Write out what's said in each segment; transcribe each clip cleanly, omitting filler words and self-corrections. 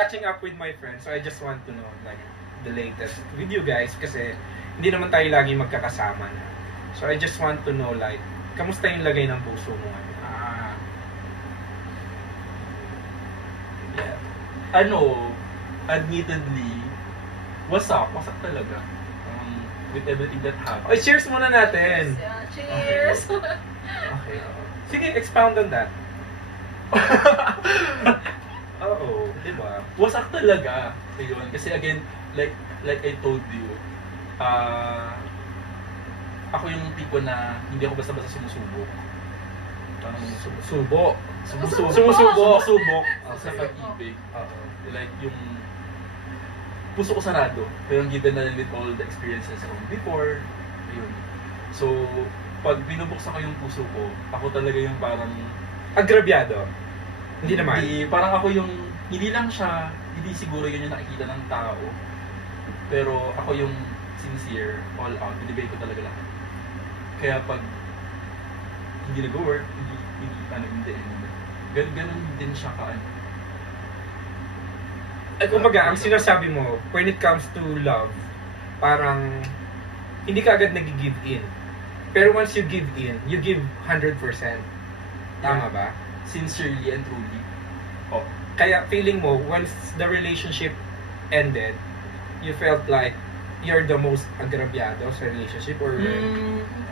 catching up with my friends, so I just want to know like the latest with you guys kasi hindi naman tayo lagi magkakasama na. So I just want to know like kamusta yung lagay ng puso mo ngayon? Yeah. Admittedly, wasak talaga. With everything that happened. Oh, cheers muna natin. Cheers. Okay. Sige, expound on that. Oo, di ba? Wasak talaga. Ayun. Kasi again, like I told you, ako yung tipo na hindi ako basta-basta sumusubok. Sumusubok sa pag-ibig. Like yung puso ko sarado. Pero given na with all the experiences ko before, ayun. So, pag binubuksan ko yung puso ko, ako talaga yung parang agrabyado. Hindi naman. Parang ako yung, hindi siguro yun yung nakikita ng tao. Pero ako yung sincere, all out, binibigay ko talaga lahat. Kaya pag hindi nag-work, hindi end. Ganun din siya Kumbaga, ang sinasabi mo, when it comes to love, parang hindi ka agad nag-give in. Pero once you give in, you give 100%. Tama ba? Sincerely and truly. Oh. Kaya feeling mo, once the relationship ended, you felt like you're the most agrabyado sa relationship or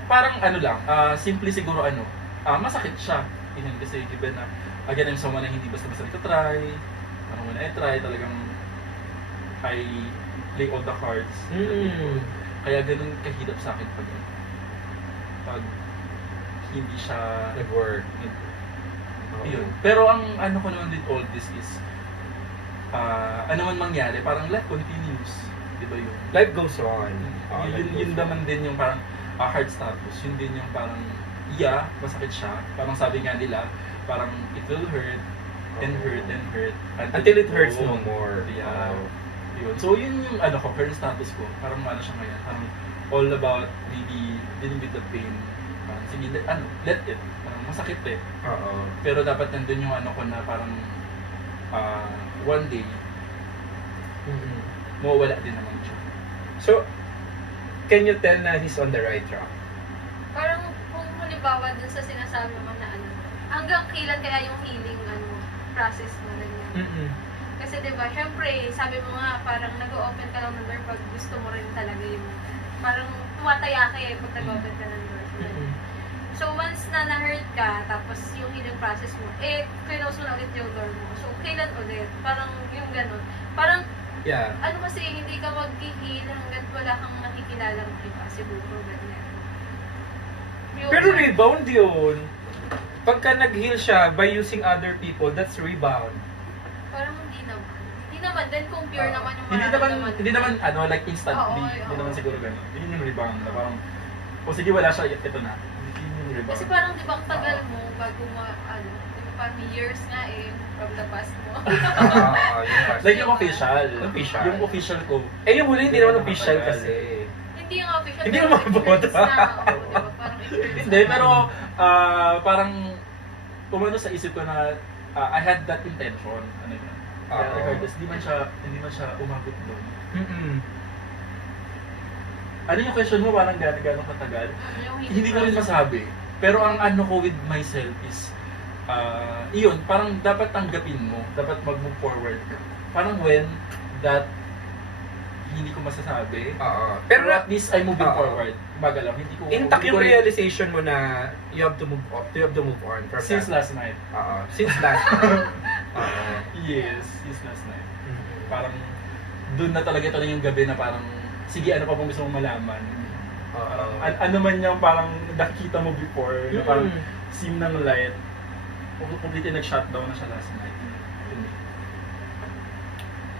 parang simple siguro masakit siya. Kasi given na, again, I'm someone na hindi basta-basta nagtatry. When I try, talagang I play all the cards. Kaya ganun kahirap sa akin pag hindi siya nag-work. Yun. Pero ang ko naman with all this is ano man mangyari, parang life continues. Diba yun? Life goes on. Yun naman din yung parang hard status. Yun din yung parang masakit siya. Parang sabi nga nila, parang it will hurt and hurt until it hurts no more. Yeah. Yun. So yun yung current status ko. Parang siya ngayon. Parang all about maybe dealing with the pain. Sige, let it. Parang masakit eh. Pero dapat nandun yung ko na parang one day mawawala din naman siya. So, can you tell na he's on the right track? Parang kung halimbawa dun sa sinasabi mo na hanggang kailan kaya yung healing process mo ganyan. Kasi diba, syempre, sabi mo nga, parang nag-open ka lang ng door pag gusto mo rin talaga yung, parang tumataya ka pag nag-open ka ng door. So, once na na-hurt ka, tapos yung healing process mo, close mo na ulit yung door mo. So, kailan ulit? Parang yung ganun. Parang, kasi hindi ka mag-heal hanggat wala kang nakikilalang iba, siguro, ganyan. Pero rebound yun. Pagka nag-heal siya by using other people, that's rebound. Parang hindi naman. Hindi naman, then kung pure naman yung hindi naman like instantly. Hindi naman siguro ganun. Hindi yung rebound na parang, sige wala siya, ito na. Kasi parang di ba ang tagal mo bago di ba parang years nga from the past mo. Like yung official. Yung official ko. Yung huli hindi naman official kasi. Hindi yung official. Hindi naman mabota. Hindi, pero parang kumano sa isip ko na I had that intention. Regardless, hindi man siya umabot doon. Ano yung question mo? Parang gano'ng katagal? Hindi ko rin masabi. Pero ang ko with myself is, iyon, parang dapat tanggapin mo. Dapat mag-move forward ka. Parang when that hindi ko masasabi. Pero at least I'm moving forward. Magalaw. Hindi ko intact yung realization mo na you have to move on. Since last night. Since last night. Yes, since last night. Parang doon na talaga yung gabi na parang sige, ano pa pong gusto mong malaman? Ano man yung parang nakita mo before, na parang sim ng light, completely nag-shutdown na siya last night.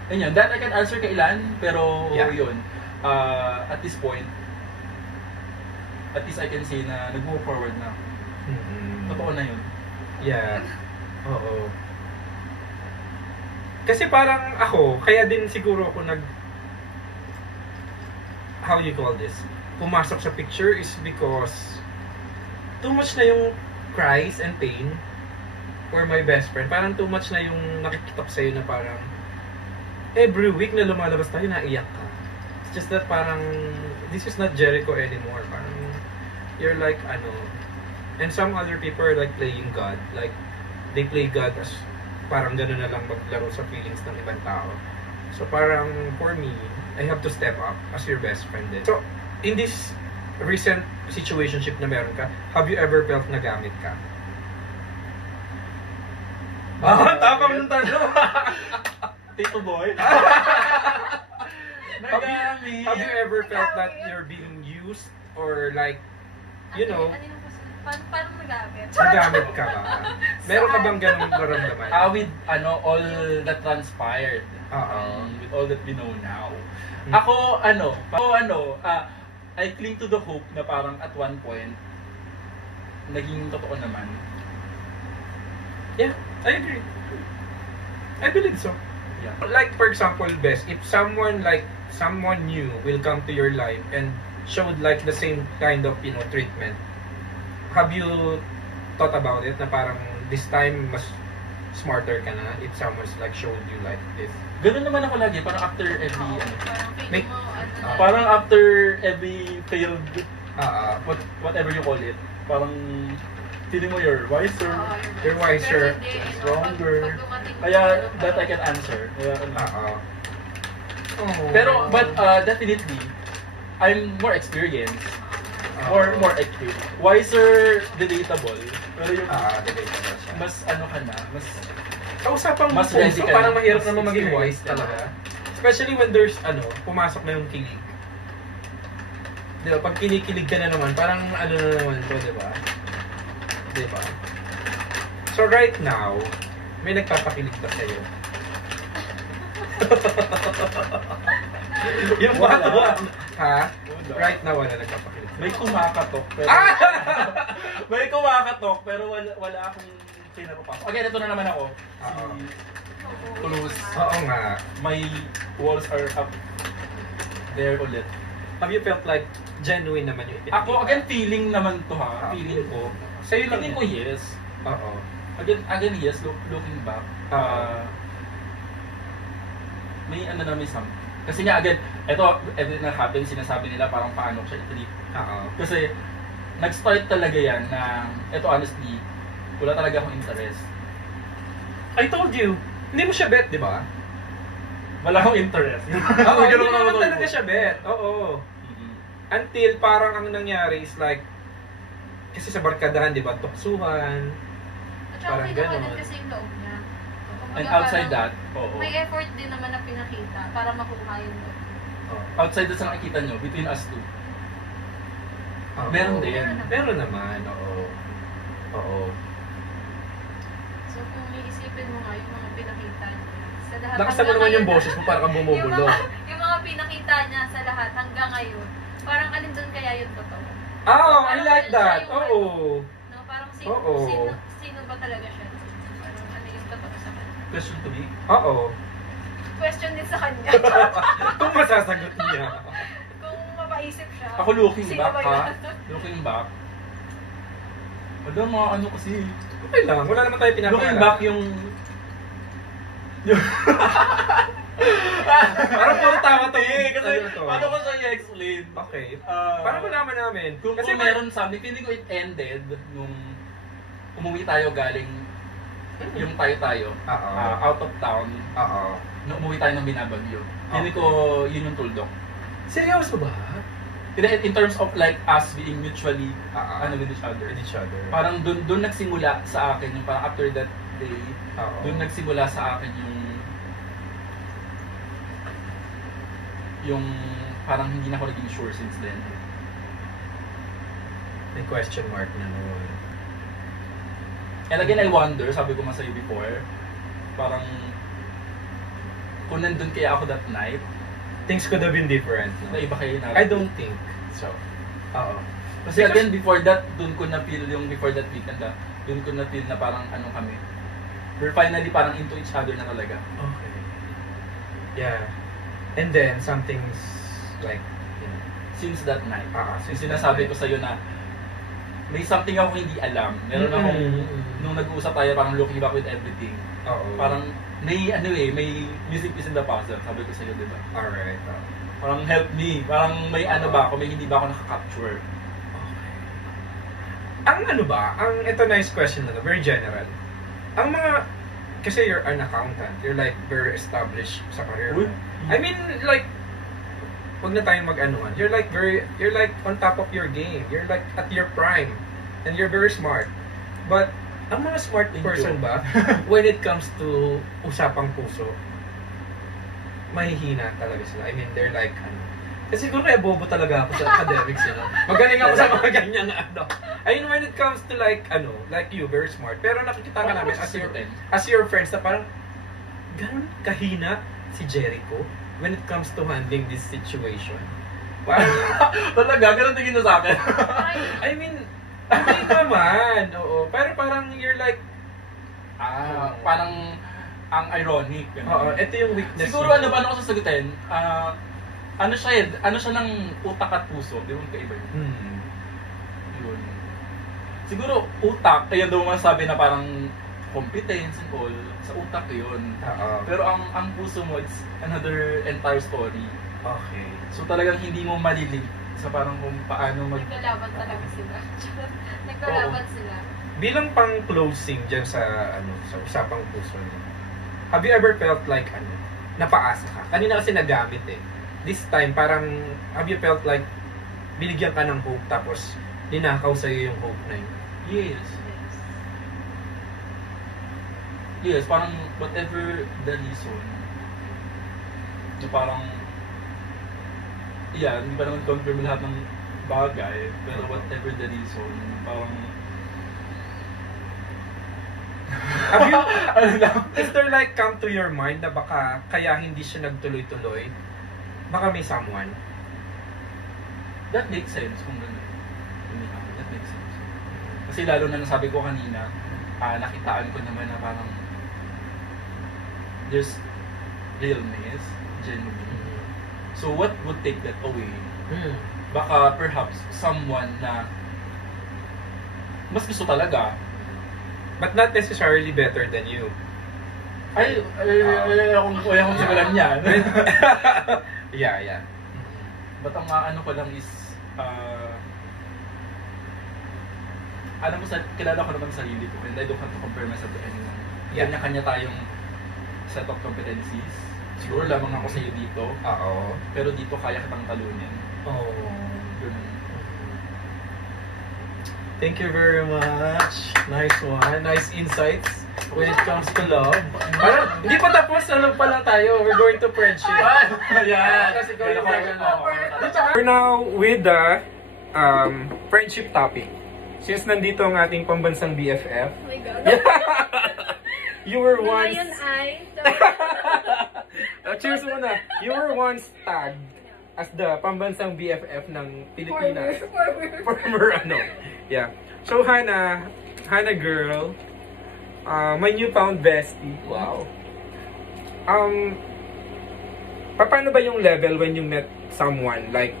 Ayun, that I can answer kailan, pero yun, at this point, at least I can say na nag-move forward na ako. Totoo na yun. Yeah. Oo. Kasi parang ako, kaya din siguro ako how you call this? Pumasok sa picture is because too much na yung cries and pain for my best friend. Parang too much na yung nakikita ko sa'yo na parang every week na lumalabas tayo, naiyak ka. It's just that parang, this is not Jericho anymore. Parang, you're like, and some other people are like playing God. Like, they play God as parang gano'n na lang maglaro sa feelings ng ibang tao. So parang, for me, I have to step up as your best friend din. So, in this recent situationship na meron ka, have you ever felt nagamit ka? Tapang ng tanong! Tito boy. Nagamit. Have you ever felt that you're being used or like, you know, Ano yung parang nagamit? nagamit ka ba? Meron ka bang ganong naramdaman? With all that transpired. With all that we know now. Ako, I cling to the hope na parang at one point, naging totoo naman. Yeah, I agree. I believe so. Yeah. Like for example, Bess, if someone new will come to your life and showed like the same kind of, treatment, have you thought about it na parang this time mas smarter ka na if someone's like showed you like this? Ganun naman ako lagi, parang after every, Parang May- feeling mo, parang after every failed, whatever you call it, parang feeling mo you're wiser, You're wiser, stronger. Kaya that I can answer. Kaya, but definitely, I'm more experienced, more equipped, wiser, debatable. Pero yung debatable siya. mas ka na, mas Sa usapang mas puso, ready ka parang na. mahirap Mas naman maging experienced wise ka na. talaga. Especially when there's, pumasok na yung kilig. Di ba? Pag kinikilig ka na naman, parang na naman to, di ba? Di ba? So right now, may nagpapakilig ba sa'yo? Yung Wala. bata, ha? Wala. Right now, wala nagpapakilig. may kumakatok pero may kumakatok pero wala akong pinapapasok. Again, ito na naman ako. Close. Oo nga. My walls are up there ulit. Have you felt like genuine naman yung ipinakita? Ako, again, feeling naman to ha. Feeling ko. Sa'yo lang Feeling ko yes. Oo. Again yes, looking back. May may something. Kasi nga, again, everything na happen, sinasabi nila parang paano siya i-treat. Kasi, nag-start talaga yan na, honestly, wala talaga akong interest. I told you, hindi mo siya bet, di ba? Wala akong interest. Oo, hindi mo naman talaga siya bet. Oo. Until parang ang nangyari is like, kasi sa barkadahan, di ba, tuksuhan. At saka Parang kinuha ganon. din kasi yung loob niya. And Kumbaga, outside parang that, oo. may effort din naman na pinakita para makuha yung loob. Outside that sa nakikita nyo, between us two. Oo. Meron din. Meron naman, oo. Oo. So kung iisipin mo nga yung mga pinakita niya sa lahat Lakas mo naman yung boses mo, parang kang bumubulong. yung mga pinakita niya sa lahat hanggang ngayon, parang alin doon kaya yung totoo? Oh, I Parang like alin siya that. yung Oo. No, parang sino, Oo. sino ba talaga siya? Parang ano yung totoo sa kanya? Question to me. Oo. Question din sa kanya. Kung masasagot niya. Kung mapaisip siya. Ako looking sino back ba ha. yun? Looking back. Wala mga kasi. Okay lang, wala naman tayo pinapalala. Looking back yung Parang puro tawa to. kasi Ano to? paano ko sa i-explain? Okay. Para malaman namin. Kung meron something, feeling ko it ended nung umuwi tayo galing yung tayo out of town. Oo. Nung umuwi tayo ng Binabagyo. Feeling ko yun yung tuldok. Seryoso ba? In terms of like us being mutually With with each other. each other. Parang dun nagsimula sa akin yung parang after that day, Oo. dun nagsimula sa akin yung parang hindi na ako naging sure since then. May question mark na noon. And again, I wonder, sabi ko nga sa'yo before, parang kung nandun kaya ako that night, Things could have been different. No? na iba kayo natin. I don't think so. Oo. Kasi again, before that, dun ko na-feel yung before that weekend dun ko na-feel na parang ano kami. We're finally parang into each other na talaga. Okay. Yeah. And then, something's like, Since that night. since Sinasabi ko sa'yo na may something ako hindi alam. Meron akong, nung nag-uusap tayo, parang looking back with everything. Oo. Parang, may missing piece in the puzzle. Sabi ko sa'yo, diba? Alright. Parang help me. Parang may ano ba ako, may hindi ba ako nakaka-capture. Ang ito nice question na to, very general. Ang mga, kasi you're an accountant, you're like very established sa career mo. I mean, like, wag na tayong mag-anuan. You're like on top of your game. You're like at your prime. And you're very smart. But, ang mga smart person ba, when it comes to usapang puso, mahihina talaga sila. I mean, they're like, kasi siguro kaya bobo talaga ako sa academics, you know? Magaling ako sa mga ganyan na I mean, when it comes to like you, very smart. Pero nakikita ka namin as your friends na parang, ganun kahina si Jericho when it comes to handling this situation. Parang, talaga, ganun tingin na sa akin. I mean, hindi naman, oo. Pero parang you're like, parang, ang ironic. Oo, ito yung weakness. Siguro paano ko sasagutin? Ano siya ng utak at puso, di ba kaiba yun? Yun. Siguro, utak, ayun daw masasabi na parang competence and all, sa utak yun. Pero ang puso mo, it's another entire story. Okay. So talagang hindi mo malilink sa parang kung paano Naglalaban talaga sila. Naglalaban sila. Bilang pang closing dyan sa usapang puso, have you ever felt like napaasa ka? Kanina kasi nagamit This time parang have you felt like binigyan ka ng hope tapos ninakaw sa'yo yung hope na yun? Yes. Yes, parang whatever the reason, na parang, hindi pa naman confirm lahat ng bagay, pero whatever the reason, parang, have you, is there like come to your mind na baka kaya hindi siya nagtuloy-tuloy? Baka may someone? That makes sense kung gano'n. That makes sense. Kasi lalo na nasabi ko kanina, nakitaan ko naman na parang there's realness, genuine. So what would take that away? Baka perhaps someone na mas gusto talaga, but not necessarily better than you. Kung simulan niya. Yeah. But ang ano ko lang is, alam mo, kilala ko naman sarili ko and I don't have to compare myself to anyone. Kanya-kanya tayong set of competencies. Siguro lamang ako sa'yo dito. Pero dito kaya kitang talunin. Ganun. Thank you very much. Nice one. Nice insights when it comes to love. Parang, hindi pa tapos, pa lang tayo. We're going to friendship. Kasi we're now with the friendship topic. Since nandito ang ating pambansang BFF. Oh my God. You were once... Ngayon ay... cheers muna. You were once tagged as the pambansang BFF ng Pilipinas. Former Yeah. So Hannah girl, my newfound bestie. Wow. Paano ba yung level when you met someone? Like,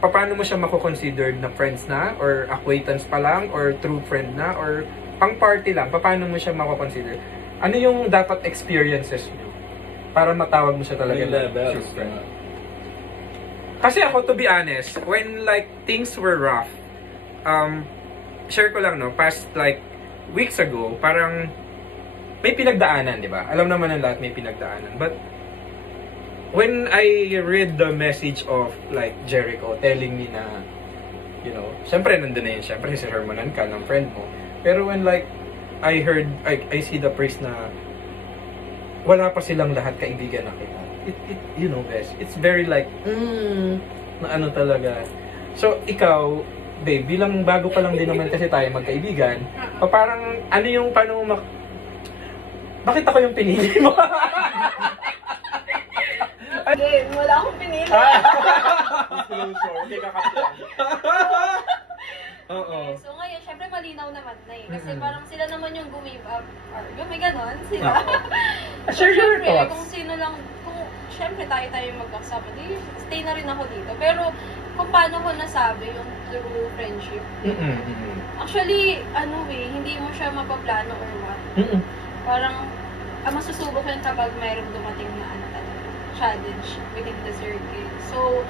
paano mo siya mako-consider na friends na? Or acquaintance pa lang? Or true friend na? Or pang party lang? Paano mo siya mako-consider? Ano yung dapat experiences nyo? Para matawag mo siya talaga na true friend? Kasi ako, to be honest, when like things were rough, share ko lang past like weeks ago, parang may pinagdaanan, di ba? Alam naman ng lahat may pinagdaanan. But when I read the message of like Jericho telling me na, syempre nandun na yun, syempre si Hermanan ka ng friend mo. Pero when like I heard, I see the praise na wala pa silang lahat kaibigan na kita. It best. It's very like, na talaga. So, ikaw, babe, bilang bago pa lang din naman kasi tayo magkaibigan, parang, paano mo bakit ako yung pinili mo? Wala akong pinili. Hindi ka kaplan. Okay, so ngayon, syempre malinaw naman na kasi parang sila naman yung give up, or yung may ganon, sila. Share your thoughts. Kung sino lang, syempre tayo magkasama, stay na rin ako dito. Pero kung paano ko nasabi yung true friendship. Actually, hindi mo siya mapaplano or what. Parang, masusubok yun kapag mayroong dumating na talaga, challenge within the circle. So,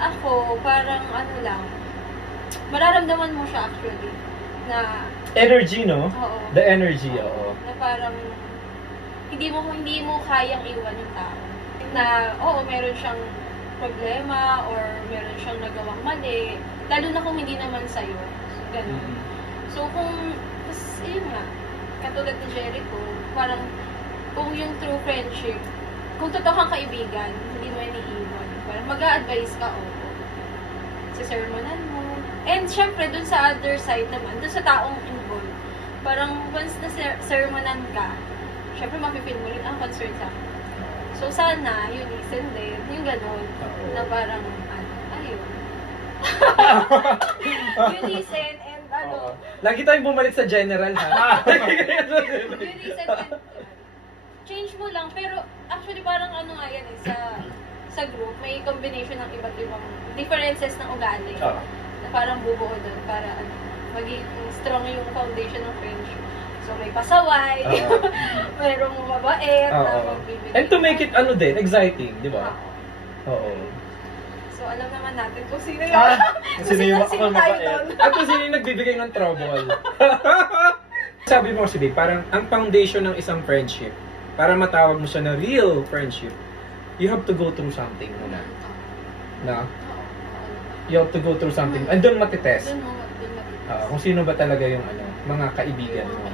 ako, parang mararamdaman mo siya actually, na energy, no? Oo. The energy, oo. Na parang, hindi mo kayang iwan yung tao. Na, meron siyang problema or meron siyang nagawang mali, lalo na kung hindi naman sa'yo. Ganun. So, yun nga, katulad ni Jericho, parang, kung yung true friendship, kung totoo kang kaibigan, hindi mo iniiwan. Parang mag-a-advise ka, sermonan mo. And, syempre, dun sa other side naman, dun sa taong involved, parang, once na sermonan ka, syempre, mapipil mo rin ang concern sa akin. So, sana, you listen din. Yung gano'n. Na parang, ayun. You listen and Lagi tayong bumalik sa general, ha? You listen and change mo lang. Pero, actually, parang yan sa group, may combination ng iba't ibang differences ng ugali. Na parang bubuo doon para maging strong yung foundation ng friendship. So, may pasaway, mayroong mabait, magbibigay. And to make it, exciting, di ba? Oo. So, alam naman natin kung sino yun. Sino yung sino mabait. At kung sino yung nagbibigay ng trouble. Sabi mo kasi, parang ang foundation ng isang friendship, para matawag mo siya na real friendship, you have to go through something muna. Na? You have to go through something. And doon matitest. Kung sino ba talaga yung mga kaibigan mo.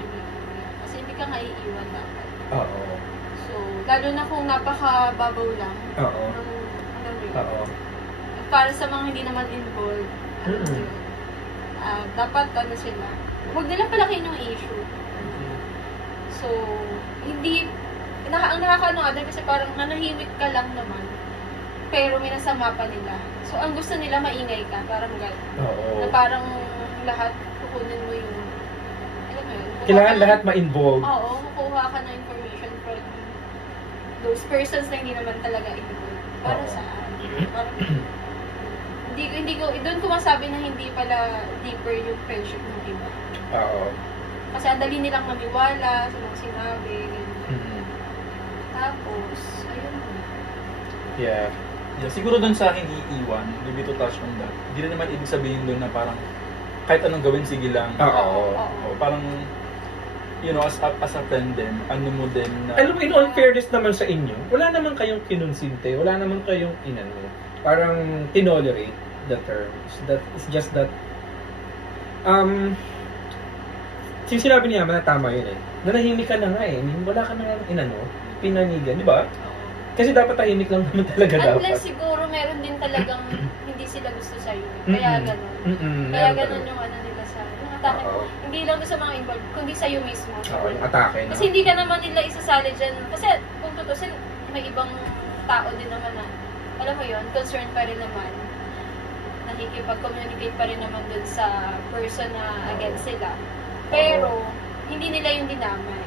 Kasi hindi ka maiiwan dapat. Oo. So, lalo na kung napakababaw lang. Oo. Oo. Para sa mga hindi naman involved, dapat sila, huwag nila palakihin yung issue. So, hindi, ang nakakaano kasi parang nanahimik ka lang naman, pero minasama pa nila. So, ang gusto nila maingay ka, parang gano'n. Oo. Na parang lahat kukunin mo yung, alam mo yun. Kailangan lahat ma-involve. Oo, kukuha ka ng information from those persons na hindi naman talaga involved. Para saan? Parang, hindi ko, doon ko masabi na hindi pala deeper yung friendship ng iba. Oo. Kasi ang dali nilang maniwala sa mga sinabi, ganyan. Tapos, ayun. Yeah. Siguro dun sa hindi iwan, maybe to touch on that, hindi rin naman ibig sabihin dun na parang kahit anong gawin, sige lang. Oo. Parang, as a friend din, mo din na... Alam mo, in all fairness naman sa inyo, wala naman kayong kinonsinte, wala naman kayong parang tinolerate the terms. That is just that, sinabi niya, tama yun nanahimik ka na nga wala ka na pinanigan, di ba? Kasi dapat tahimik lang naman talaga dapat. Unless siguro meron din talagang hindi sila gusto sa'yo. Kaya ganun. Kaya ganun yung nila sa yung atake. Hindi lang sa mga involved, kundi sa'yo mismo. Oo, yung atake. Kasi hindi ka naman nila isasali dyan. Kasi kung tutusin, may ibang tao din naman na, alam mo yun, concerned pa rin naman. Nakikipag-communicate pa rin naman dun sa person na against sila. Pero, hindi nila yung dinamay.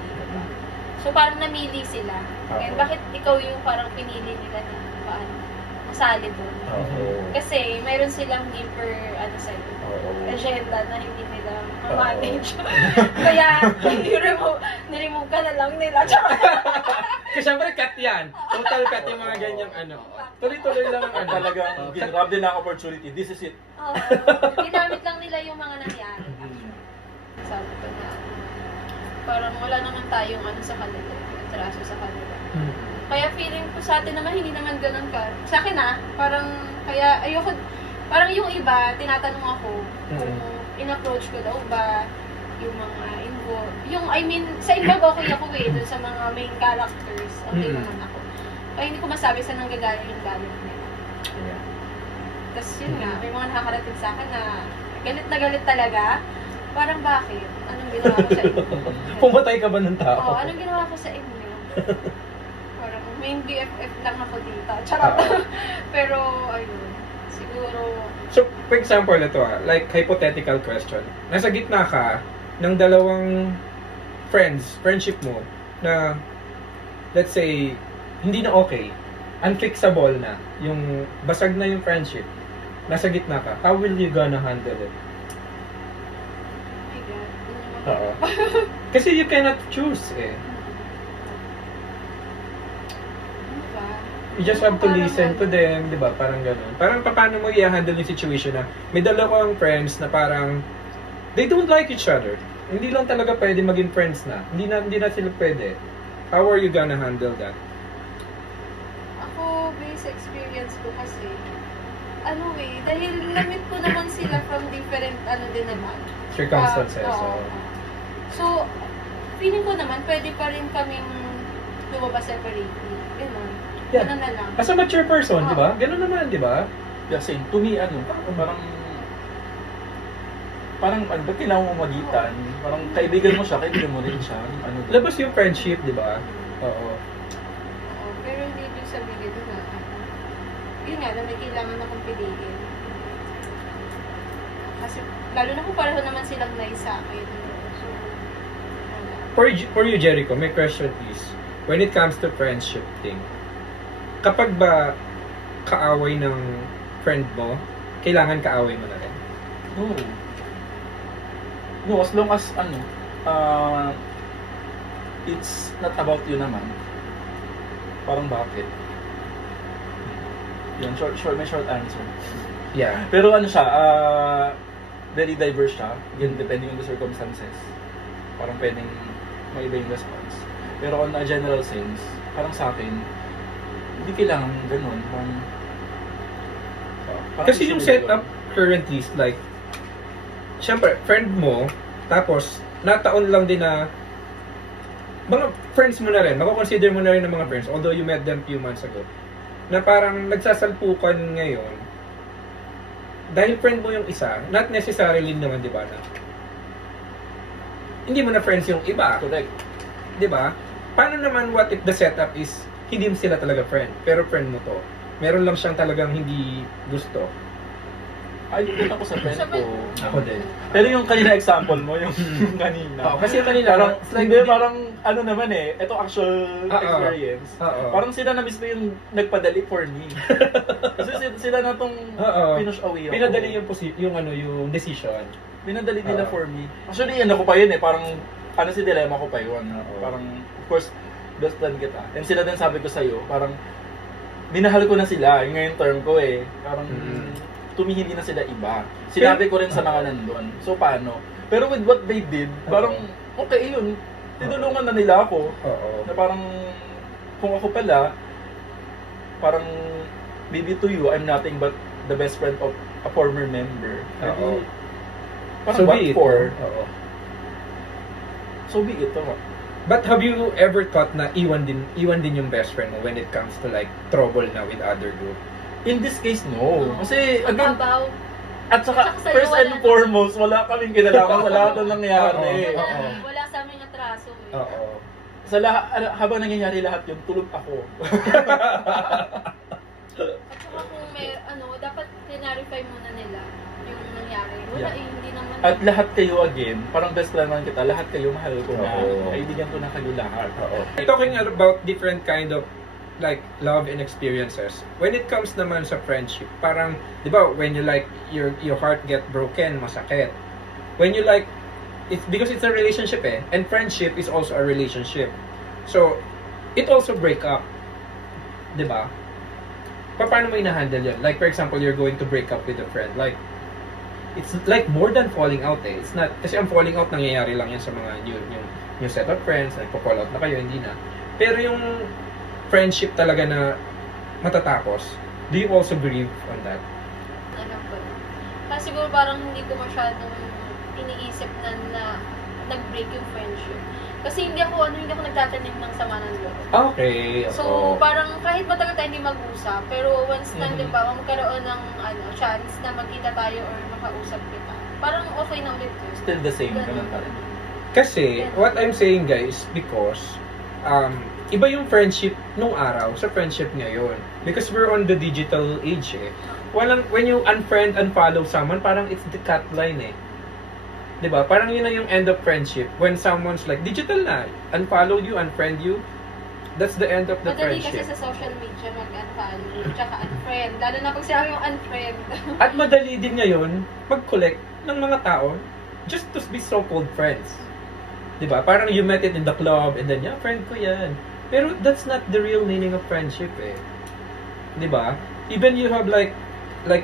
So, parang namili sila. And bakit ikaw yung parang pinili nila na masali doon? Kasi, mayroon silang deeper, agenda na hindi nila manage. Kaya, niremove ka na lang nila. Kasi syempre, cut yan. Total cut yung mga ganyang Tuloy-tuloy lang ang talagang ginrab din ang opportunity. This is it. Ginamit lang nila yung mga nangyari. Sabi ko na, parang wala naman tayong sa kanila, atraso sa kanila. Kaya feeling ko sa atin naman, hindi naman ganun ka. Sa akin parang, kaya ayoko, parang yung iba, tinatanong ako, kung in-approach ko daw ba, yung mga involved, sa involved okay ako dun sa mga main characters, okay naman ako. Kaya hindi ko masabi sa nanggagaling yung galit nila. Tapos yun nga, may mga nakakarating sa akin na galit na galit talaga. Parang bakit? Anong ginawa ko sa inyo? Pumatay ka ba ng tao? Oo, anong ginawa ko sa inyo? Parang main BFF lang ako dito. Charot. Pero, ayun. Siguro... So, for example, ito like hypothetical question. Nasa gitna ka ng dalawang friendship mo na, let's say, hindi na okay. Unfixable na. Yung basag na yung friendship. nasa gitna ka, how will you gonna handle it? Oh my God. Yun yung Oo. Kasi you cannot choose eh. Ano ba? You just have to Parang listen to ano, them, di ba? Parang ganun. Parang paano mo i-handle yung situation na may dalawa kang friends na parang they don't like each other. Hindi lang talaga pwede maging friends na. Hindi na sila pwede. How are you gonna handle that? Ako, based sa experience ko kasi, dahil limit ko naman sila from different, din naman. Circumstances. Oo. So, feeling ko naman, pwede pa rin kaming lumabas separately. Ganun. Yeah. Ganun na lang. As a mature person, di ba? Ganun naman, di ba? Yeah, same. To me, parang ba't kailangan mo magitan? Parang kaibigan mo siya, kaibigan mo rin siya. Labas yung friendship, di ba? Oo. Oo, pero hindi ibig sabihin na, yun nga, na may kailangan akong piliin. Kasi, lalo na kung pareho naman silang nice sa akin. So, wala. For you, Jericho, my question is, when it comes to friendship thing, kapag ba kaaway ng friend mo, kailangan kaaway mo na rin? No, as long as it's not about you naman. Parang bakit? Yan, may short answer. Yeah. Pero siya, very diverse siya. Again, depending on the circumstances. Parang pwedeng may iba yung response. Pero on a general sense, parang sa akin, hindi kailangan ganun. Parang Kasi yung setup currently is like, syempre, friend mo, tapos, nataon lang din na, mga friends mo na rin, makakonsider mo na rin ng mga friends, although you met them few months ago, na parang nagsasalpukan ngayon, dahil friend mo yung isa, not necessarily naman, di ba, na hindi mo na friends yung iba. Correct. Di ba? Paano naman what if the setup is, hindi mo sila talaga friend, pero friend mo to. Meron lang siyang talagang hindi gusto. Ayun ako sa friend ko. Ako din. Pero yung kanina example mo, yung kanina. Oo, kasi kanina, parang, it's like, hindi, parang naman ito actual experience. Oo. Parang sila na mismo yung nagpadali for me. Kasi sila na tong pinush away ako. Pinadali yung decision. Pinadali nila for me. Actually, ko pa yun parang, si dilemma ko pa yun. Parang, of course, best friend kita. And sila din sabi ko sa'yo, parang, minahal ko na sila. Yung ngayong term ko Parang, tumihindi na sila iba. Sinabi ko rin sa mga nandun. So, paano? Pero with what they did, parang, okay yun. Tinulungan na nila ako. Na parang, kung ako pala, parang, maybe to you, I'm nothing but the best friend of a former member. Maybe, parang So what be it. for? Oo. So be it. But have you ever thought na iwan din yung best friend mo when it comes to like trouble na with other group? In this case, no. Kasi, again, Mababaw. at saka, sa'yo, first and wala na. foremost, wala kaming kinalaman sa lahat ng nangyayari. Wala sa aming atraso eh. Oo. Sa lahat, habang nangyayari lahat yun, tulog ako. At saka kung may, dapat clarify muna nila yung nangyari. Wala hindi naman. At lahat kayo again, parang best friend man kita, lahat kayo mahal ko na. Oo. Kaibigan ko na kayo lahat. Talking about different kind of like love and experiences. When it comes naman sa friendship, parang, di ba, when you like, your heart get broken, masakit. When you like, it's because it's a relationship and friendship is also a relationship. So, it also break up. Di ba? Paano mo ina-handle yun? Like, for example, you're going to break up with a friend. Like, it's like more than falling out It's not, kasi ang falling out, nangyayari lang yan sa mga new set of friends, nagpo-fall out na kayo, hindi na. Pero yung friendship talaga na matatapos, do you also grieve on that? Alam ko. Kasi siguro parang hindi ko masyadong iniisip na nag-break yung friendship. Kasi hindi ako nagtatanim ng sama ng loob. Okay. So, parang kahit matagal tayo hindi mag-usap, pero once na, di ba, magkaroon ng chance na magkita tayo or makausap kita, parang okay na ulit yun. Still the same, ganun pa rin. Kasi, what I'm saying guys, because, iba yung friendship nung araw sa friendship ngayon. Because we're on the digital age when you unfollow someone, parang it's the cut line Diba? Parang yun na yung end of friendship. When someone's like, digital na, unfollow you, unfriend you, That's the end of the Madali kasi friendship. sa social media mag-unfollow, tsaka unfriend. Lalo na pag sinabi yung unfriend. At madali din ngayon mag-collect ng mga tao just to be so-called friends. Diba? Parang you met it in the club and then, yeah, friend ko yan. Pero that's not the real meaning of friendship eh. Diba? Even you have like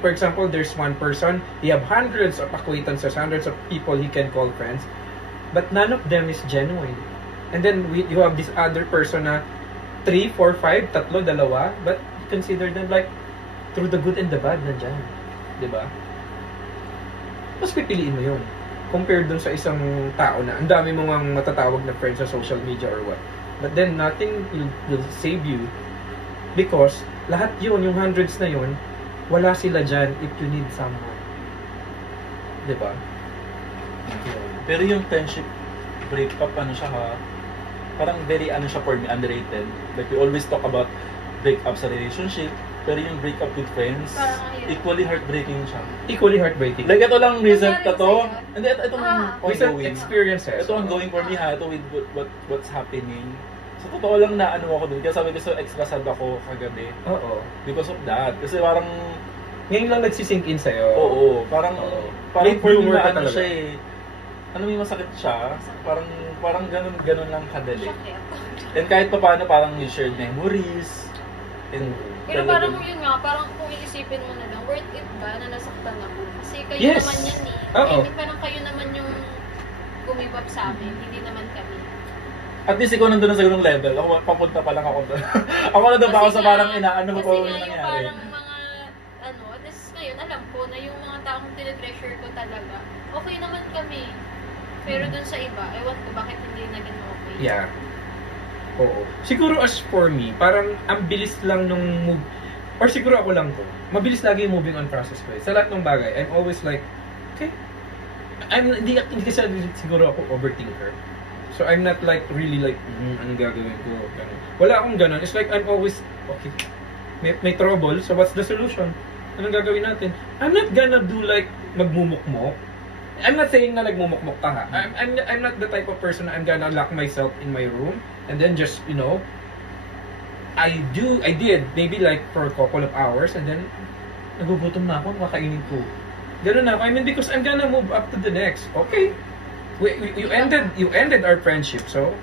for example, there's one person, he have hundreds of acquaintances, hundreds of people he can call friends, but none of them is genuine. And then you have this other person na 3, 4, 5, tatlo, dalawa, but consider them like through the good and the bad nandyan. Diba? Mas pipiliin mo yun. Compared dun sa isang tao na ang dami mo ngang matatawag na friends sa social media or what. But then nothing will save you because lahat yun, yung hundreds na yun, wala sila dyan if you need someone. Diba? Pero yung friendship breakup, ano siya ha, parang very ano siya for me, underrated. Like we always talk about breakup sa relationship, pero yung breakup with friends, Parang ayun. equally heartbreaking siya. Equally heartbreaking. Like ito lang recent Nangyari na to, sa'yo? hindi itong Recent ongoing. experiences. Ito ongoing for me ha, ito with what's happening. So totoo lang na ano ako dun, kaya sabi ko sa ex-kasad ako kagabi Oo. because of that. Kasi parang, Ngayon lang nagsisink in sa'yo. oo, parang Late for me bloomer ka ano talaga. siya eh. Ano may masakit siya, parang ganun lang kadali. Sakit. And kahit pa paano, parang you shared memories. And Pero talagang- parang yun nga, parang kung iisipin mo na lang, worth it ba na nasaktan ako? Kasi kayo Yes. naman yan eh. Oo. Hindi parang kayo naman yung gumibab sa amin, hindi naman kami. At least ikaw nandun na sa ganung level. Ako, papunta pa lang ako doon. Ako nandun pa ako sa parang inaano mo pa kasi yung nga yung nangyari. parang mga, ano, at least ngayon, alam ko na yung mga taong tinitreasure ko talaga, okay naman kami. Pero dun sa iba, ewan ko bakit hindi naging okay. Yeah. Oo. Siguro as for me, parang ang bilis lang nung move, or siguro ako lang to, mabilis lagi yung moving on process ko eh. Sa lahat ng bagay, I'm always like, okay, hindi kasi siguro ako overthinker. So I'm not like really like, anong gagawin ko? Ganun. Wala akong ganun. It's like I'm always, okay, may trouble, so what's the solution? Anong gagawin natin? I'm not gonna do like magmumukmok. I'm not saying na nagmumukmok ka ha. I'm not the type of person na I'm gonna lock myself in my room and then just, you know, I did maybe like for a couple of hours and then nagugutom na ako, kakainin ko. Ganun na ako. I mean, because I'm gonna move up to the next. Okay. You ended our friendship, so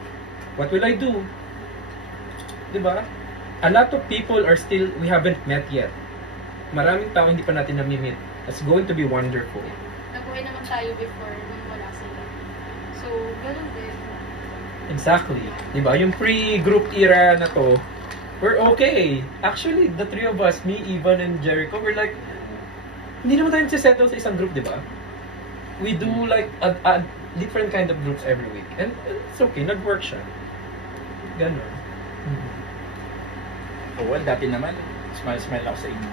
what will I do? Diba? A lot of people are still, we haven't met yet. Maraming tao hindi pa natin nami-meet. It's going to be wonderful. Nabuhay naman tayo before nung wala sila. So, ganun din. Exactly. Diba? Yung pre-group era na to, we're okay. Actually, the three of us, me, Ivan, and Jericho, we're like, hindi naman tayo nagsisettle sa isang group, diba? We do like a different kind of groups every week. And it's okay, nag-work siya. Ganon. Oo, dati naman, smile ako sa inyo.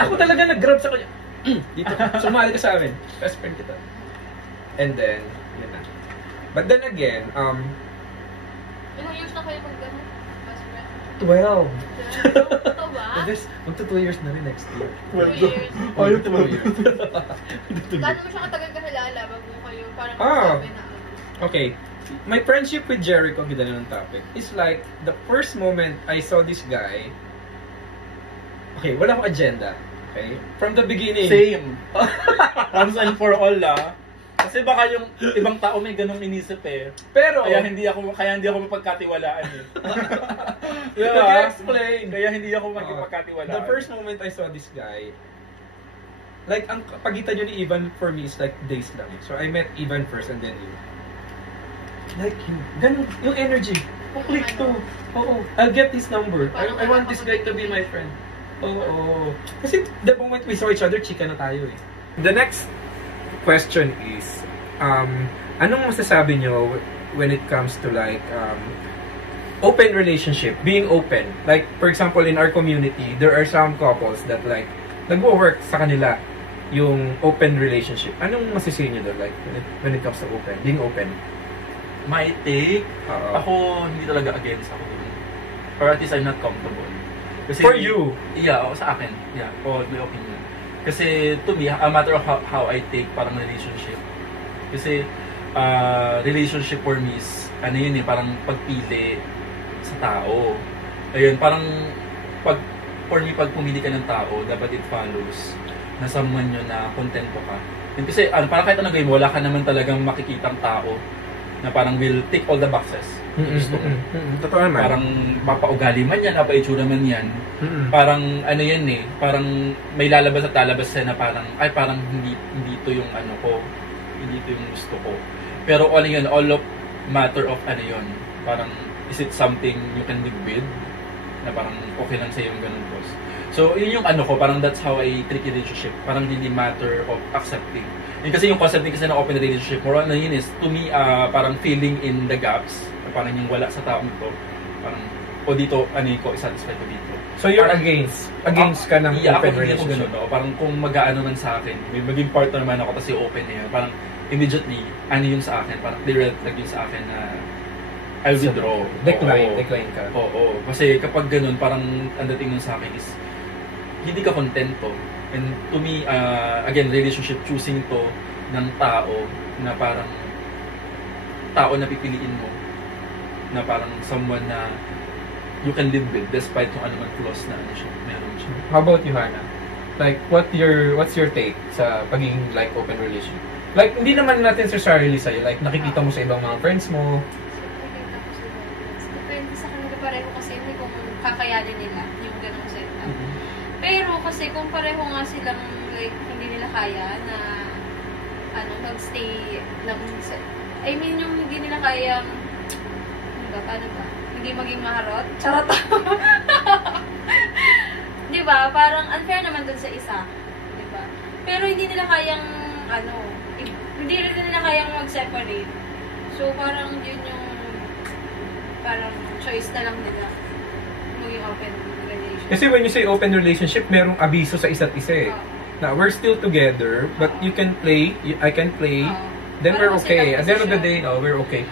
Ako talaga nag-grab sa kanya. Dito, sumali ka sa amin. Best friend kita. And then, yun na. But then again, Ilang years na kayo mag-gano'n? Best friend? 12. Ito ba? Magto 2 years na rin next year. 2 years. Oh, yung tumabi. Gano'n mo siya katagal kakilala bago kayo parang Ah. sabi na ano? Okay. My friendship with Jericho, ganda na ng topic, is like, the first moment I saw this guy, okay, wala akong agenda. Okay? From the beginning. Same. Once and for all Kasi baka yung ibang tao may ganong inisip eh. Pero, Kaya hindi ako mapagkatiwalaan eh. Nag-explain. Kaya hindi ako magpagkatiwalaan. The first moment I saw this guy, like, ang pagitan nyo ni Ivan for me is like days lang. So, I met Ivan first and then you. Like you. Ganun, yung energy. Click to. Oo. I'll get this number. I want this guy to be my friend. Oo. Kasi the moment we saw each other, chika na tayo eh. The next question is, anong masasabi nyo when it comes to like, open relationship, being open? Like, for example, in our community, there are some couples that like, nag-work sa kanila yung open relationship. Anong masisay nyo doon? Like, when it comes to open, being open? My take, Oo. ako hindi talaga against ako. Or at least I'm not comfortable. Kasi, For you? Yeah, sa akin. Yeah, for my opinion. Kasi to me, a matter of how I take parang relationship. Kasi relationship for me is, ano yun eh, parang pagpili sa tao. Ayun, parang for me, pag pumili ka ng tao, dapat it follows na someone yun na kontento ka. Yun, kasi parang kahit anong gawin mo, wala ka naman talagang makikitang tao na parang will tick all the boxes. Gusto ko. Totoo naman. Parang mapaugali man yan, mapaitsura man yan. Parang ano yan eh, parang may lalabas at lalabas na parang, ay parang hindi to yung ano ko, hindi to yung gusto ko. Pero all yun, all of matter of ano yun, parang is it something you can live with? Na parang okay lang sa'yo yung ganun boss. So, yun yung ano ko, parang that's how I treat relationship. Parang hindi matter of accepting. Yun kasi yung concept din kasi ng open relationship, more on yun is, to me, parang filling in the gaps. Parang yung wala sa taong to. Parang, o dito, ano yun ko, isatisfy ko dito. So you're parang, against ka ng open ako relationship? No? Parang kung mag-aano man sa akin, may maging partner man ako, kasi open na yun. Parang, immediately, ano yun sa akin, parang clear flag yun sa akin na I'll withdraw. Decline ka. Oo. Kasi kapag ganun, parang ang dating nun sa akin is, hindi ka kontento. And to me, again, relationship choosing to ng tao na parang tao na pipiliin mo na parang someone na you can live with despite kung ano man flaws na ano siya, meron siya. How about you, Hannah? Like, what's your take sa pagiging like open relationship? Like, hindi naman natin necessarily sa'yo. Like, nakikita mo sa ibang mga friends mo. Depende sa kanila pareho kasi hindi kung kakayanin nila yung ganong setup. Pero kasi kung pareho nga silang like hindi nila kaya na magstay lang I mean yung hindi nila kaya paano ba? Hindi maging maharot? Charot! Di ba? Parang unfair naman dun sa isa. Di ba? Pero hindi nila kayang hindi rin nila kayang mag-separate. So parang yun yung parang choice na lang nila maging open relationship. Kasi when you say open relationship, merong abiso sa isa't isa eh. Na we're still together, but you can play, I can play, then we're okay. At the end of the day, we're okay.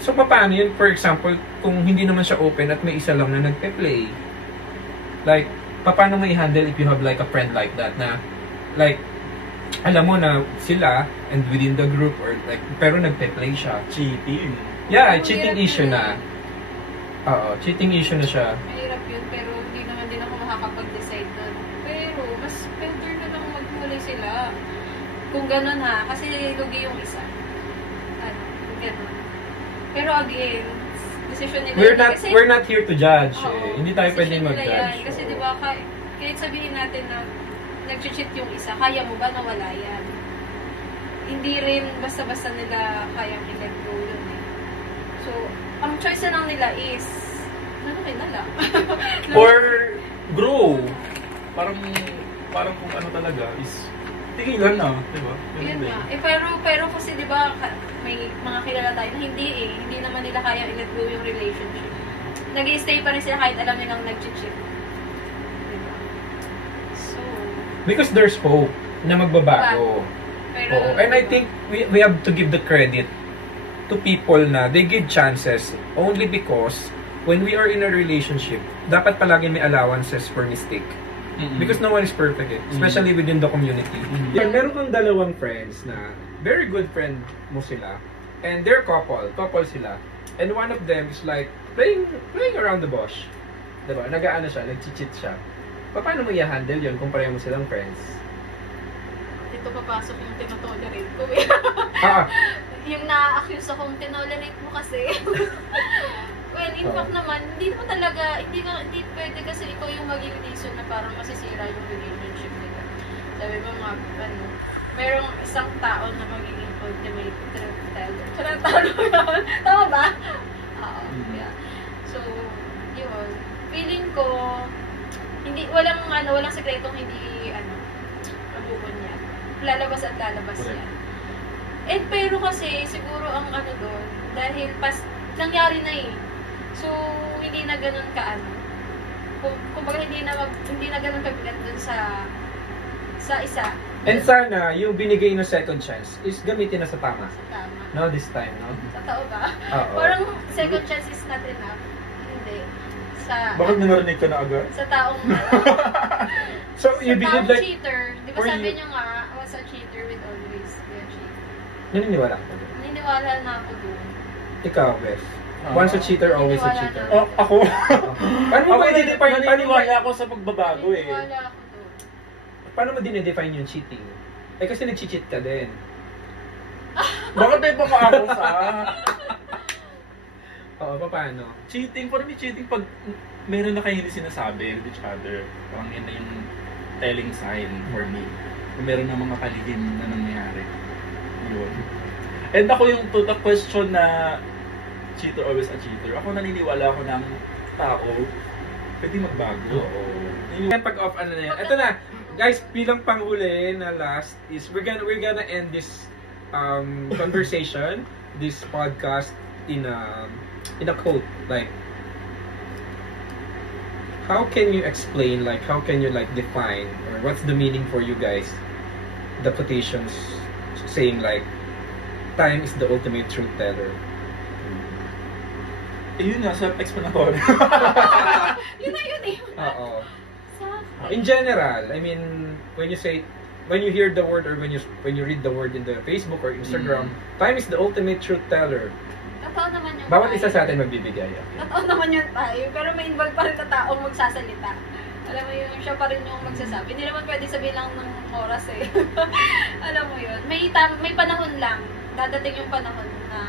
So, paano yun? For example, kung hindi naman siya open at may isa lang na nagpe-play, like, paano mo i-handle if you have like a friend like that na, like, alam mo na sila and within the group or like, pero nagpe-play siya. Cheating. Yeah, cheating issue na. Oo, cheating issue na siya. Mahirap yun, pero hindi naman din ako makakapag-decide doon. Pero, mas better na lang magmuli sila. Kung ganun ha, kasi lugi yung isa. Ganun. Pero again, decision nila We're not here to judge. Oo, Hindi tayo pwedeng decision nila mag-judge. yan. Kasi diba, kahit sabihin natin na nag-cheat yung isa, kaya mo ba na wala yan? Hindi rin basta-basta nila kayang i-let go yun eh. So, ang choice na lang nila is, nanukin na lang. Or grow. Parang kung ano talaga is tigilan na, di ba? Yun nga. Pero kasi di ba may mga kilala tayo na hindi naman nila kaya i-let go yung relationship. Nag-i-stay pa rin sila kahit alam nilang nag-cheat. Diba? So, Because there's hope na magbabago. Pero, Oo. And I think we have to give the credit to people na they give chances only because when we are in a relationship, dapat palagi may allowances for mistake. Because no one is perfect eh. Especially within the community. Yeah, meron kang dalawang friends na very good friend mo sila. And they're couple sila. And one of them is like playing around the bush. Diba? Nag-aano siya, nag-cheat siya. Paano mo i-handle yun kung pareho mo silang friends? dito papasok yung tinotolerate ko. Yung na-accuse akong tinolerate mo kasi. Well, in fact naman, hindi naman talaga, hindi pwede kasi ikaw yung maging reason na parang masisira yung relationship nila. Sabi mo nga, merong isang tao na magiging ultimate truth teller. Tama ba? Oo, yeah. So, yun. Feeling ko, walang sekretong hindi, mabubunyag. Lalabas at lalabas yan. Eh, pero kasi, siguro ang doon, dahil nangyari na eh. So, hindi na ganun kumbaga hindi na ganun kabigat dun sa isa. And sana, yung binigay ng second chance is gamitin na sa tama. Tama. No, this time, no? Totoo ba? Oo. Parang second chance is not enough. Hindi. Bakit narinig ka na agad? Sa taong So, you believe like... cheater. Di ba sabi niyo nga, was a cheater will always be a cheater. Naniniwala ko doon. Naniniwala na ako doon. Ikaw, Beth. Once a cheater, always a Naniniwala cheater. na. Oh, ako. Paano mo Ako i-define? naniniwala ako sa pagbabago eh. Naniniwala ako doon. Paano mo dinedefine yung cheating? Eh kasi nag-cheat ka din. Bakit may mga ako sa Oo, paano? cheating? For me, cheating pag meron na kayo hindi sinasabi with each other. Parang yun na yung telling sign for me. Kung meron na mga kalihim na nangyayari. Yun. And ako yung to the question na cheater always a cheater. Ako naniniwala ako ng tao pwede magbago. Yan pag-off ano na yan. Ito na. Guys, bilang panghuli na last is we're gonna end this conversation, this podcast in a quote. Like, how can you explain, like, how can you like define, or what's the meaning for you guys, the quotations saying like, time is the ultimate truth teller. Yun nga, self-explanatory. Yun na yun eh. Oo. Sa- In general, I mean, when you hear the word or when you read the word in the Facebook or Instagram, time is the ultimate truth teller. Totoo naman yung Bawat tayo. isa sa atin magbibigay. Okay? Totoo naman yung tayo, pero may involve pa rin na taong magsasalita. Alam mo yun, siya pa rin yung magsasabi. Hindi naman pwede sabihin lang ng oras eh. Alam mo yun, may panahon lang. Dadating yung panahon na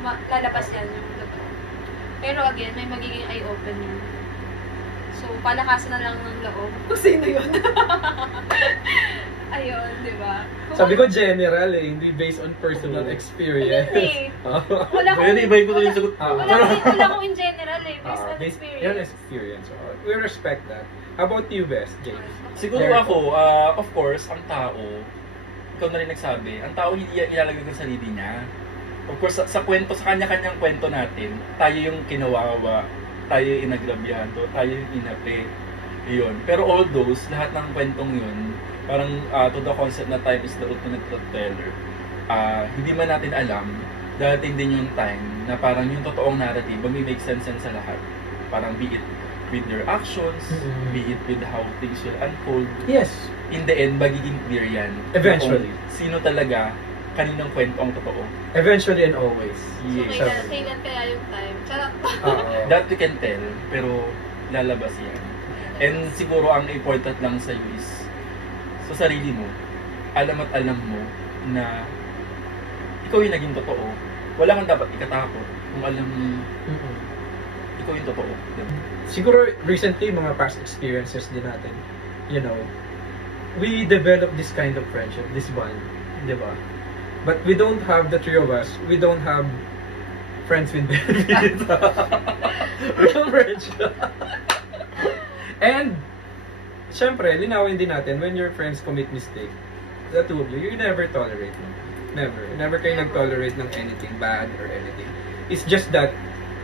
lalabas yan yung totoo. Pero again, may magiging eye-open yun. So, palakasan na lang ng loob. Kung sino yun. Ayun, di ba? Sabi ko general eh, hindi based on personal experience. Hindi. Wala Kaya iba ko yung sagot ko. wala akong in general eh, based on Based experience. yan experience. We respect that. How about you, Best, James? Siguro ako, of course, ang tao, ikaw na rin nagsabi, ang tao hindi ilalagay ng sarili niya. Of course, sa kwento, sa kanya-kanyang kwento natin, tayo yung kinawawa, tayo yung inagrabyado, tayo yung inape. Yun. Pero all those, lahat ng kwentong yun, parang to the concept na time is the ultimate truth teller. Hindi man natin alam, darating din yung time na parang yung totoong narrative, make sense sa lahat. Parang be it with their actions, be it with how things will unfold. Yes. In the end, magiging clear yan. Eventually. Kung sino talaga, kaninong kwento ang totoo. Eventually and always. So, Yes. kailan kaya yung time? Charot. That we can tell, pero lalabas yan. And siguro ang important lang sa iyo is sa sarili mo, alam mo na ikaw yung naging totoo. Wala kang dapat ikatakot kung alam mo ikaw yung totoo. Diba? Siguro recently, mga past experiences din natin, you know, we develop this kind of friendship, this bond, di ba? But we don't have, the three of us, we don't have friends with benefits. Real friendship. And, syempre, linawin din natin, when your friends commit mistake, the two of you never tolerate them. Never. Never kayo nag-tolerate ng anything bad or anything. It's just that,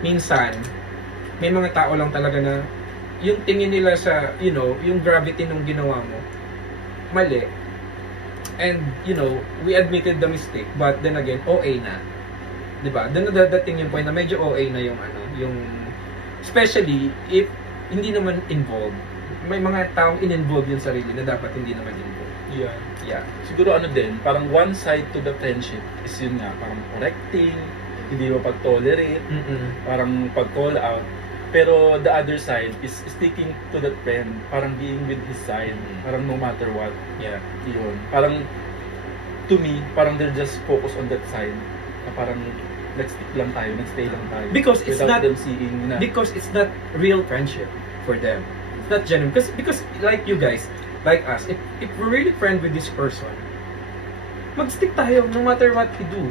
minsan, may mga tao lang talaga na yung tingin nila sa, you know, yung gravity nung ginawa mo, mali. And, you know, we admitted the mistake, but then again, OA na. Diba? Doon na dadating yung point na medyo OA na yung yung, especially if hindi naman involved. May mga taong in-involved yung sarili na dapat hindi naman involved. Yeah. Siguro ano din, parang one side to the friendship is yun nga, parang correcting, hindi mo pag-tolerate, parang pag-call out. Pero the other side is sticking to that friend, parang being with his side, parang no matter what. Yeah. Yun. Parang, to me, parang they're just focused on that side. Na parang, nag-stick lang tayo, nag-stay lang tayo. Because it's without not, them seeing na. because it's not real friendship for them. It's not genuine. Because like you guys, like us, if we're really friend with this person, mag-stick tayo no matter what we do.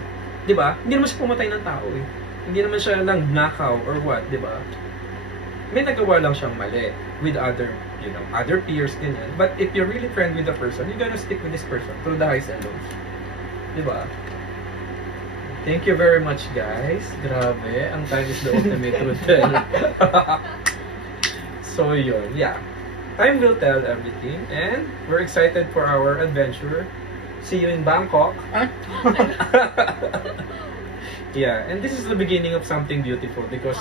Diba? Hindi naman siya pumatay ng tao eh. Hindi naman siya lang nakaw or what, diba? May nagawa lang siyang mali with other, you know, other peers, ganyan. But if you're really friend with the person, you're gonna stick with this person through the highs and lows. Diba? Thank you very much, guys. Grabe, ang time is the ultimate truth teller. So yun, yeah. Time will tell everything, and we're excited for our adventure. See you in Bangkok. Yeah, and this is the beginning of something beautiful because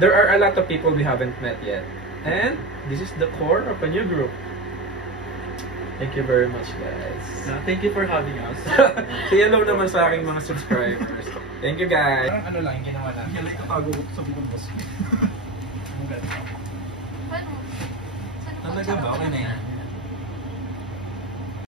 there are a lot of people we haven't met yet. And this is the core of a new group. Thank you very much, guys. Thank you for having us. Say hello naman sa aking mga subscribers. Thank you guys. Parang ano lang yung ginawa natin. Kaya like katago ko sa bitong boss. Ano? Saan Talaga ba? Okay na yan.